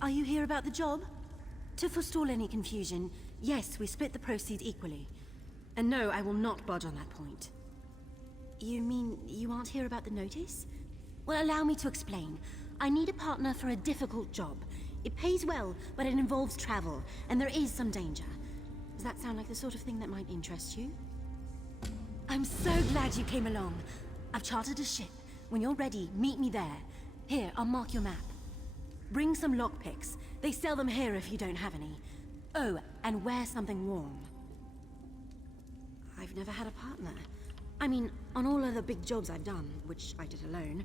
Are you here about the job? To forestall any confusion, yes, we split the proceeds equally. And no, I will not budge on that point. You mean you aren't here about the notice? Well, allow me to explain. I need a partner for a difficult job. It pays well, but it involves travel, and there is some danger. Does that sound like the sort of thing that might interest you? I'm so glad you came along. I've chartered a ship. When you're ready, meet me there. Here, I'll mark your map. Bring some lockpicks. They sell them here if you don't have any. Oh, and wear something warm. I've never had a partner. I mean, on all other big jobs I've done, which I did alone,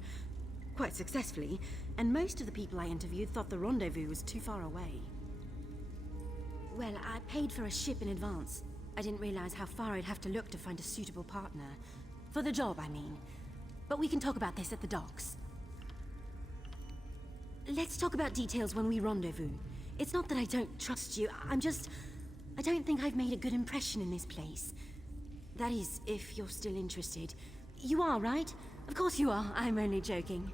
quite successfully, and most of the people I interviewed thought the rendezvous was too far away. Well, I paid for a ship in advance. I didn't realize how far I'd have to look to find a suitable partner. For the job, I mean. But we can talk about this at the docks. Let's talk about details when we rendezvous. It's not that I don't trust you, I don't think I've made a good impression in this place. That is, if you're still interested. You are, right? Of course you are, I'm only joking.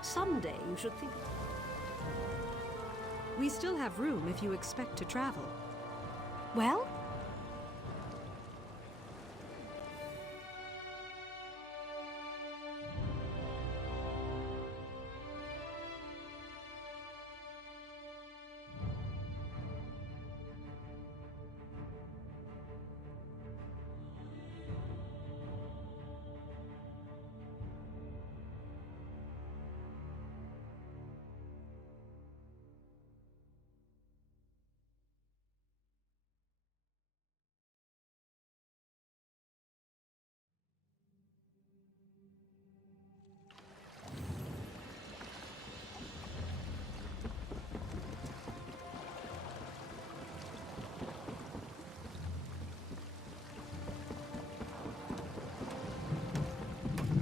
Someday you should think... We still have room if you expect to travel. Well?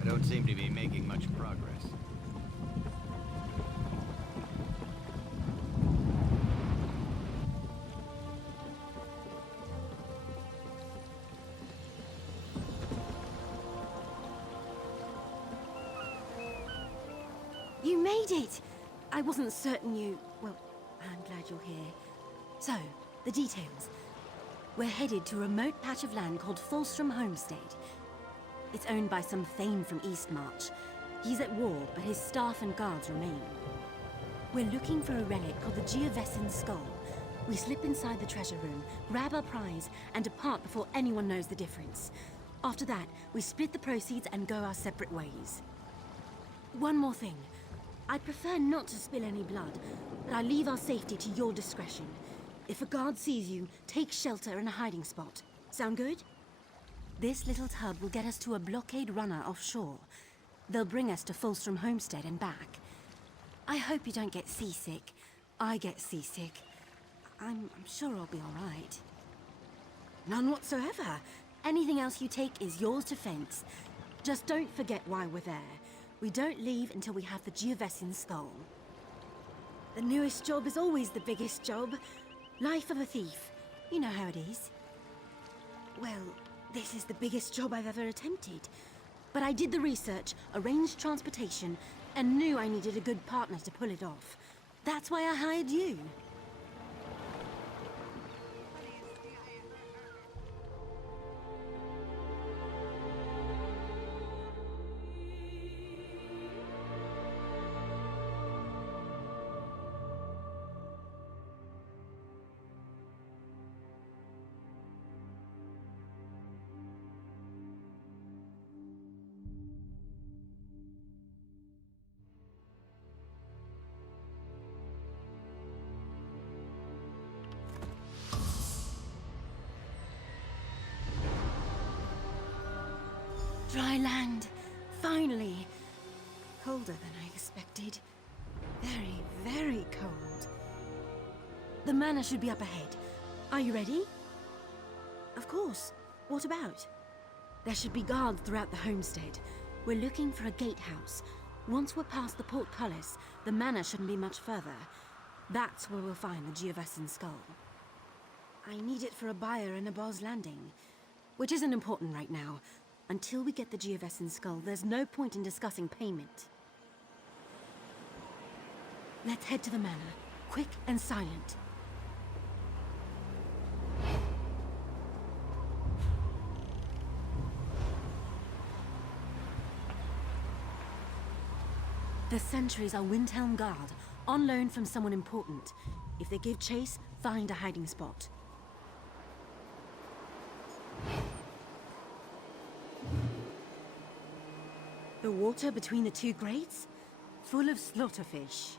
I don't seem to be making much progress. You made it! I wasn't certain you... Well, I'm glad you're here. So, the details. We're headed to a remote patch of land called Fulstrom Homestead. It's owned by some Thane from Eastmarch. He's at war, but his staff and guards remain. We're looking for a relic called the Geovesin Skull. We slip inside the treasure room, grab our prize, and depart before anyone knows the difference. After that, we split the proceeds and go our separate ways. One more thing. I'd prefer not to spill any blood, but I leave our safety to your discretion. If a guard sees you, take shelter in a hiding spot. Sound good? This little tub will get us to a blockade runner offshore. They'll bring us to Fulstrom Homestead and back. I hope you don't get seasick. I get seasick. I'm sure I'll be all right. None whatsoever. Anything else you take is yours to fence. Just don't forget why we're there. We don't leave until we have the Geovessian skull. The newest job is always the biggest job. Life of a thief. You know how it is. Well, this is the biggest job I've ever attempted. But I did the research, arranged transportation, and knew I needed a good partner to pull it off. That's why I hired you. Dry land. Finally. Colder than I expected. Very, very cold. The manor should be up ahead. Are you ready? Of course. What about? There should be guards throughout the homestead. We're looking for a gatehouse. Once we're past the portcullis, the manor shouldn't be much further. That's where we'll find the Geovessian skull. I need it for a buyer in a boss landing, which isn't important right now. Until we get the Geovessian skull, there's no point in discussing payment. Let's head to the manor, quick and silent. The sentries are Windhelm Guard, on loan from someone important. If they give chase, find a hiding spot. The water between the two grates? Full of slaughterfish.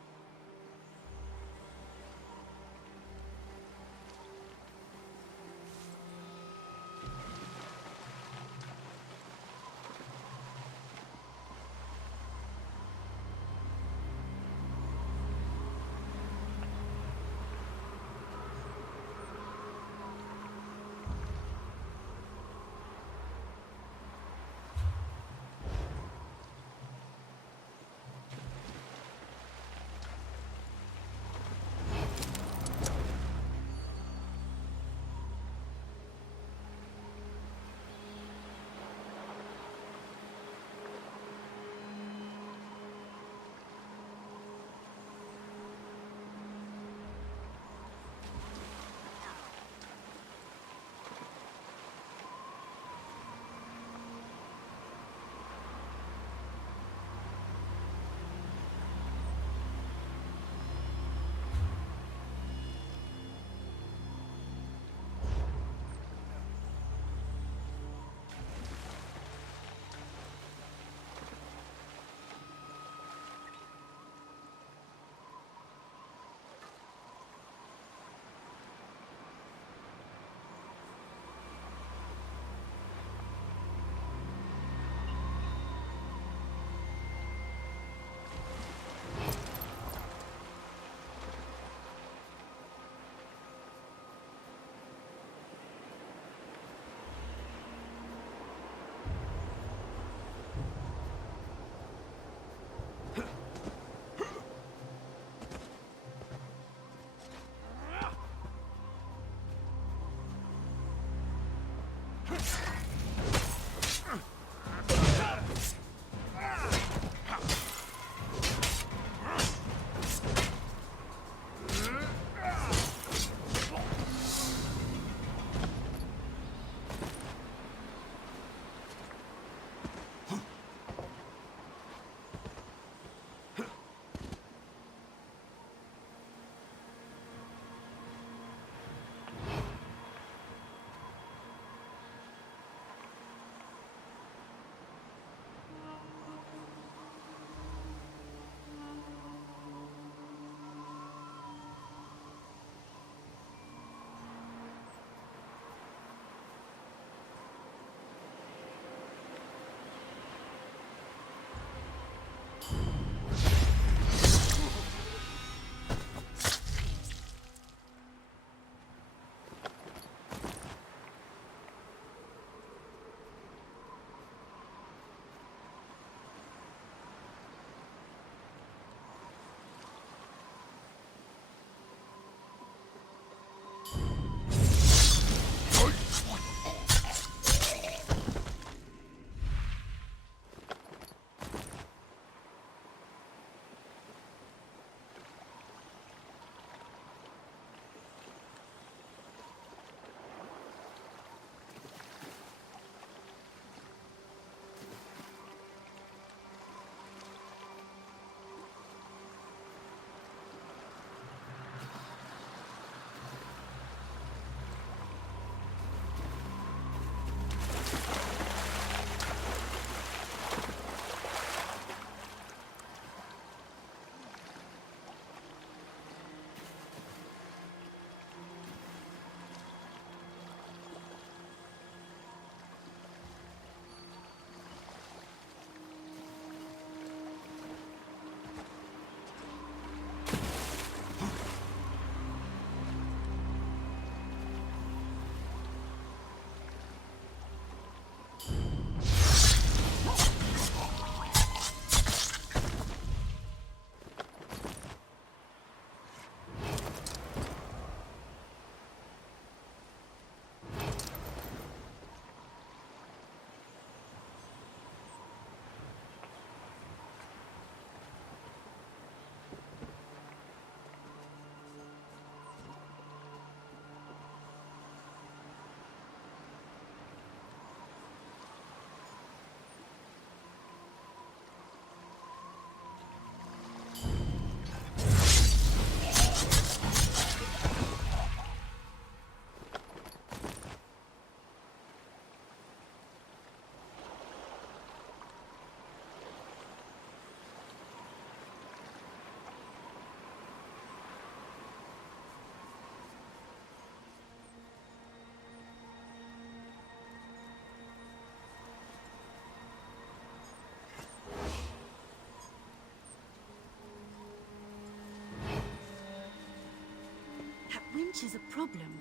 winch is a problem.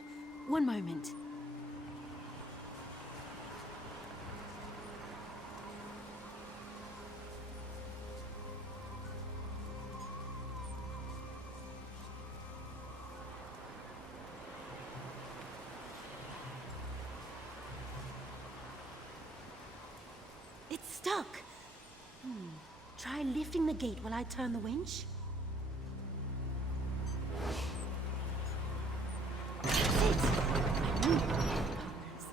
One moment. It's stuck. Try lifting the gate while I turn the winch. That's it. I knew you were partners.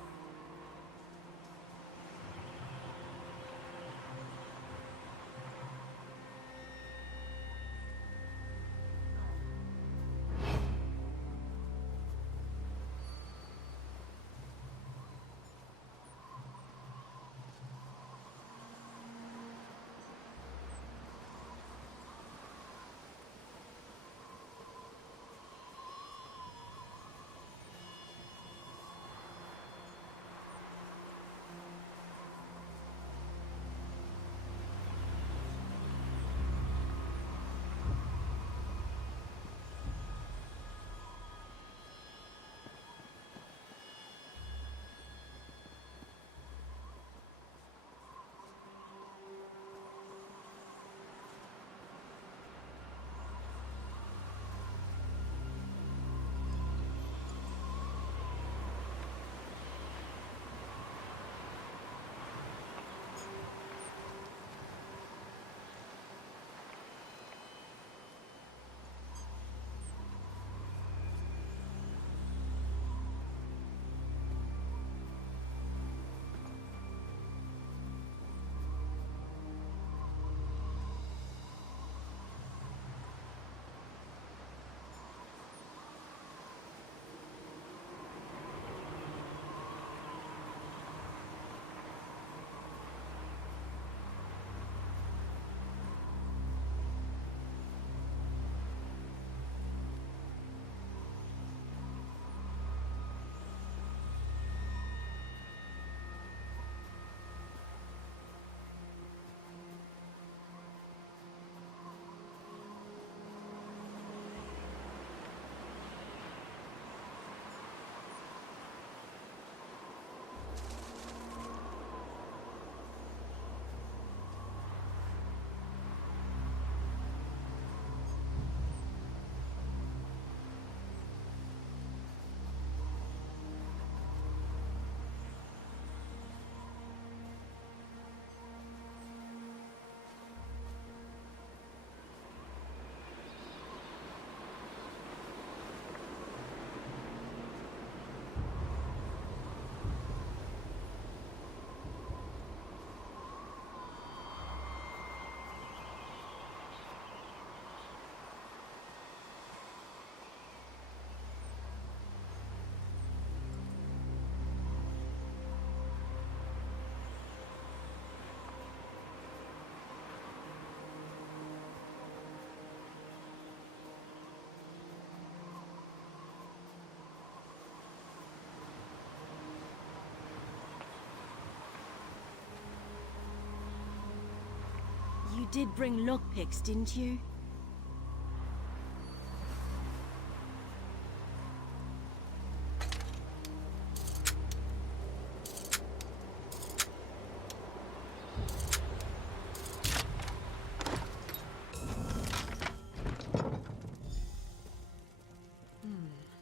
You did bring lockpicks, didn't you?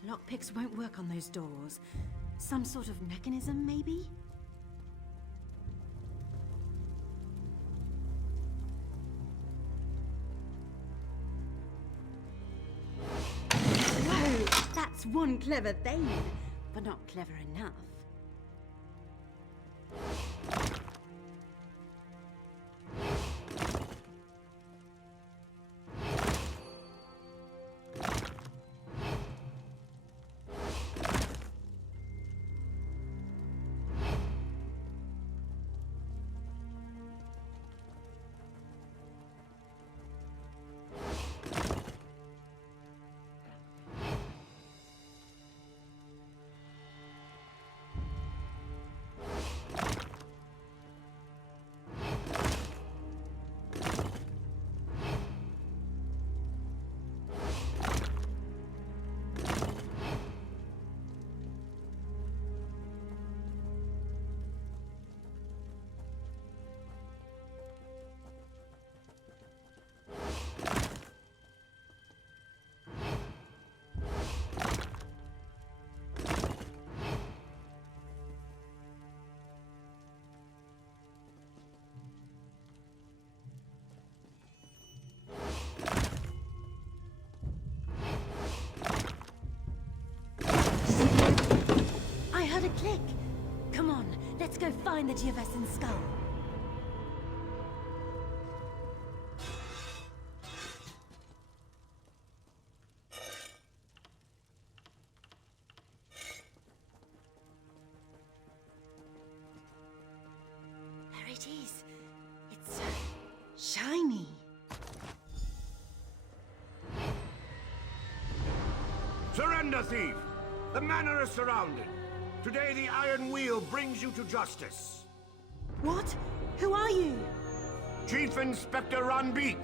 Lockpicks won't work on those doors. Some sort of mechanism, maybe? Whoa! That's one clever thing, but not clever enough. heard a click. Come on, let's go find the Geovesan skull. There it is. It's shiny. Surrender, thief! The manor is surrounded. Today the Iron Wheel brings you to justice. What? Who are you? Chief Inspector Ranbeek,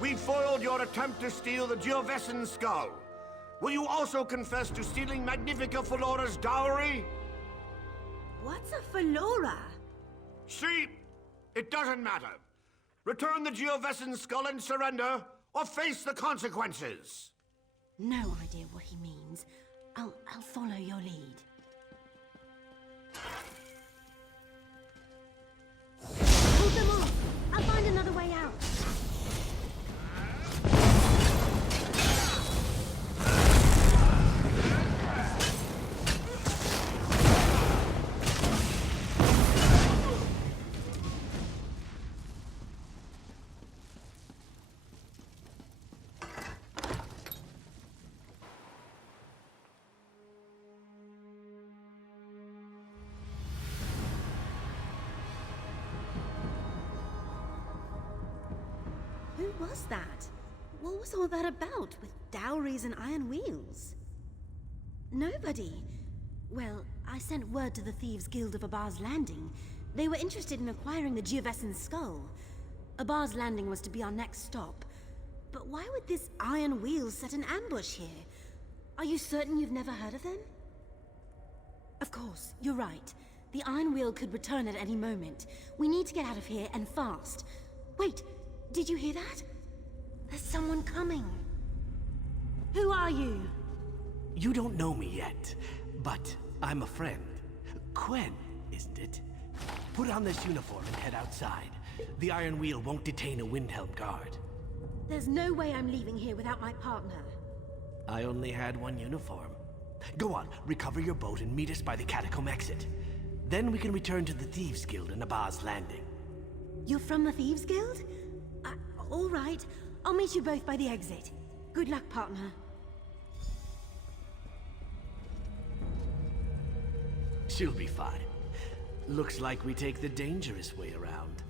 we foiled your attempt to steal the Geovesan skull. Will you also confess to stealing Magnifica Falora's dowry? What's a Falora? See, it doesn't matter. Return the Geovesan skull and surrender, or face the consequences. No idea what he means. I'll follow your lead. Hold them off! I'll find another way out. Who was that? What was all that about, with dowries and iron wheels? Nobody. Well, I sent word to the Thieves' Guild of Abar's Landing. They were interested in acquiring the Geovesan skull. Abar's Landing was to be our next stop. But why would this iron wheel set an ambush here? Are you certain you've never heard of them? Of course, you're right. The iron wheel could return at any moment. We need to get out of here, and fast. Wait! Did you hear that? There's someone coming. Who are you? You don't know me yet, but I'm a friend. Quen, isn't it? Put on this uniform and head outside. The Iron Wheel won't detain a Windhelm guard. There's no way I'm leaving here without my partner. I only had one uniform. Go on, recover your boat and meet us by the catacomb exit. Then we can return to the Thieves' Guild in Abar's Landing. You're from the Thieves' Guild? All right. I'll meet you both by the exit. Good luck, partner. She'll be fine. Looks like we take the dangerous way around.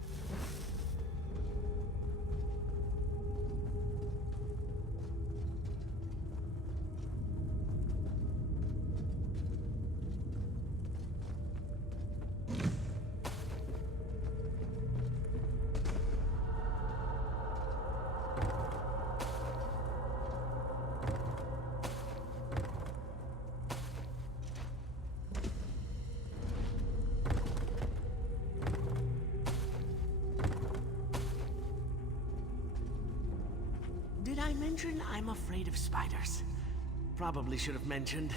Did I mention I'm afraid of spiders? Probably should have mentioned.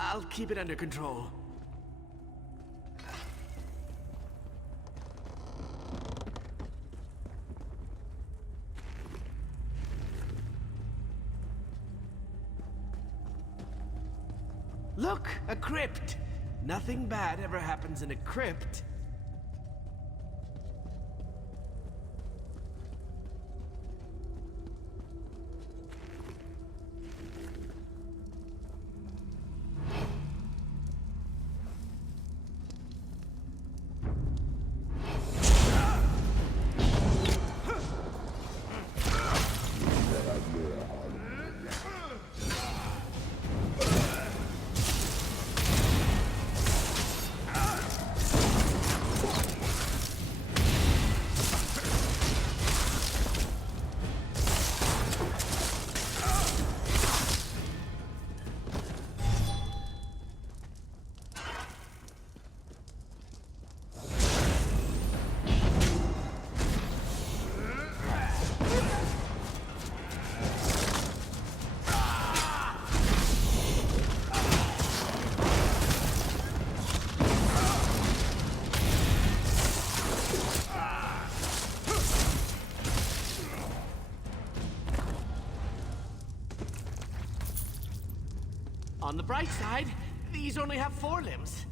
I'll keep it under control. Look, a crypt! Nothing bad ever happens in a crypt. On the bright side, these only have 4 limbs.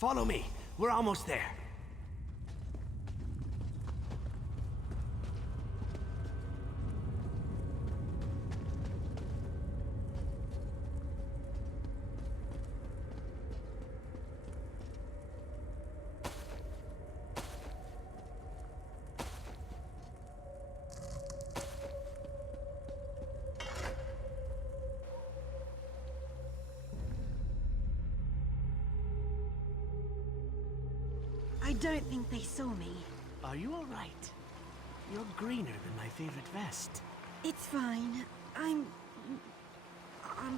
Follow me. We're almost there. I don't think they saw me. Are you all right? You're greener than my favorite vest. It's fine. I'm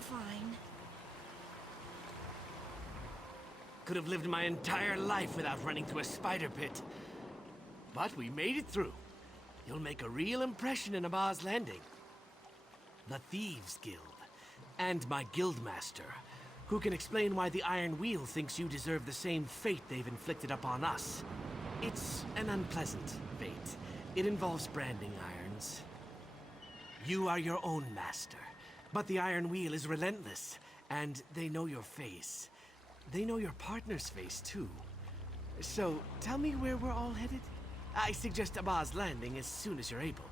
fine. Could have lived my entire life without running through a spider pit. But we made it through. You'll make a real impression in Abba's Landing. The Thieves Guild. And my guildmaster, who can explain why the Iron Wheel thinks you deserve the same fate they've inflicted upon us. It's an unpleasant fate. It involves branding irons. You are your own master, but the Iron Wheel is relentless, and they know your face. They know your partner's face, too. So, tell me where we're all headed? I suggest Abba's Landing as soon as you're able.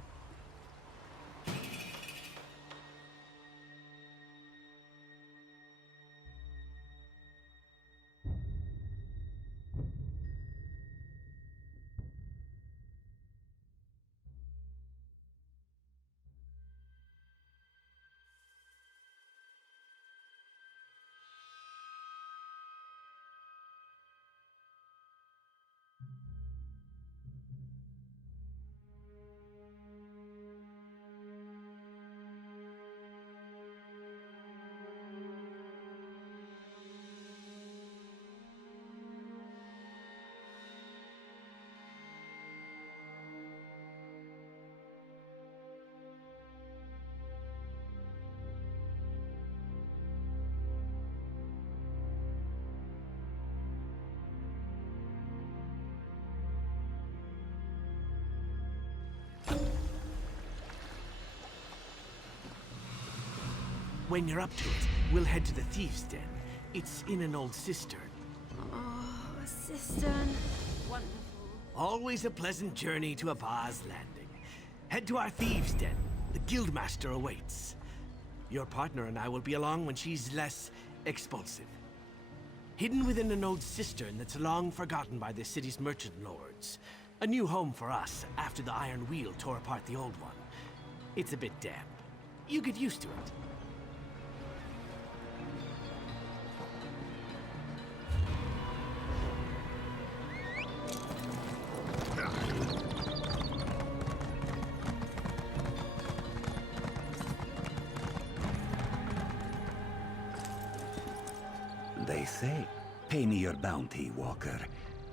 When you're up to it, we'll head to the Thieves' Den. It's in an old cistern. Oh, a cistern. Wonderful. Always a pleasant journey to Abba's Landing. Head to our Thieves' Den. The Guildmaster awaits. Your partner and I will be along when she's less expulsive. Hidden within an old cistern that's long forgotten by the city's merchant lords. A new home for us after the Iron Wheel tore apart the old one. It's a bit damp. You get used to it. They say, pay me your bounty, Walker.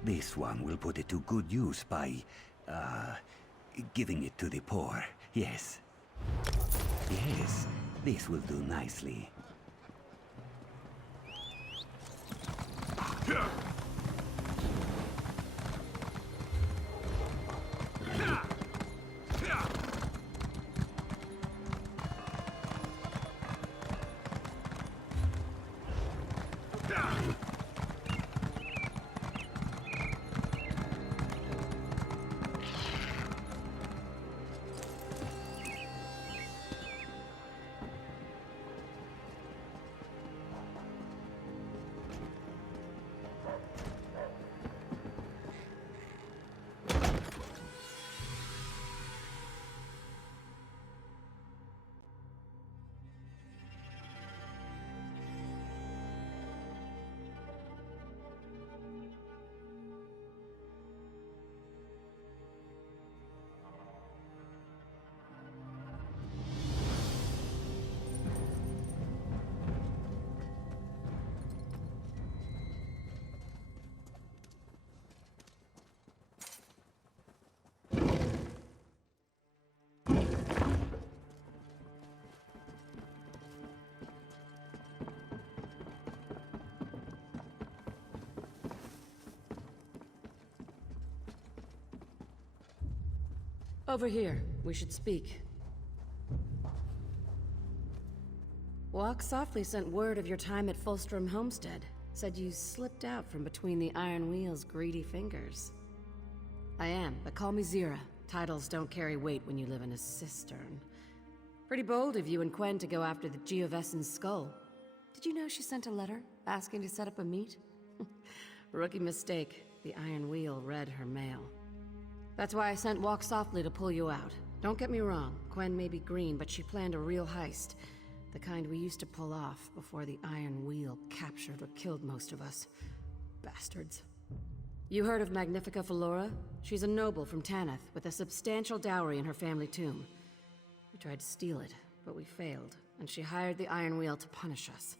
This one will put it to good use by, giving it to the poor. Yes. Yes, this will do nicely. Over here. We should speak. Walk Softly sent word of your time at Fulstrom Homestead. Said you slipped out from between the Iron Wheel's greedy fingers. I am, but call me Zira. Titles don't carry weight when you live in a cistern. Pretty bold of you and Quen to go after the Geovessan skull. Did you know she sent a letter asking to set up a meet? Rookie mistake. The Iron Wheel read her mail. That's why I sent Walk Softly to pull you out. Don't get me wrong, Quen may be green, but she planned a real heist. The kind we used to pull off before the Iron Wheel captured or killed most of us. Bastards. You heard of Magnifica Flora? She's a noble from Tanith, with a substantial dowry in her family tomb. We tried to steal it, but we failed, and she hired the Iron Wheel to punish us.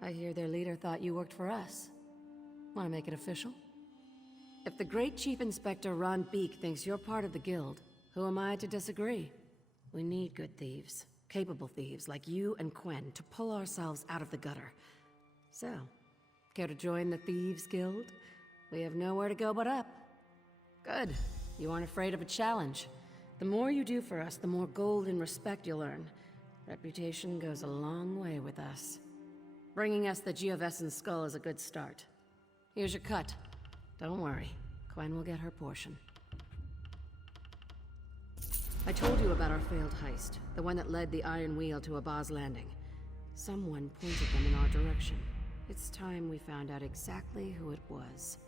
I hear their leader thought you worked for us. Want to make it official? If the great Chief Inspector Ron Beek thinks you're part of the guild, who am I to disagree? We need good thieves, capable thieves like you and Quen to pull ourselves out of the gutter. So, care to join the Thieves Guild? We have nowhere to go but up. Good. You aren't afraid of a challenge. The more you do for us, the more gold and respect you'll earn. Reputation goes a long way with us. Bringing us the Geovessan skull is a good start. Here's your cut. Don't worry. Quen will get her portion. I told you about our failed heist, the one that led the Iron Wheel to Abba's Landing. Someone pointed them in our direction. It's time we found out exactly who it was.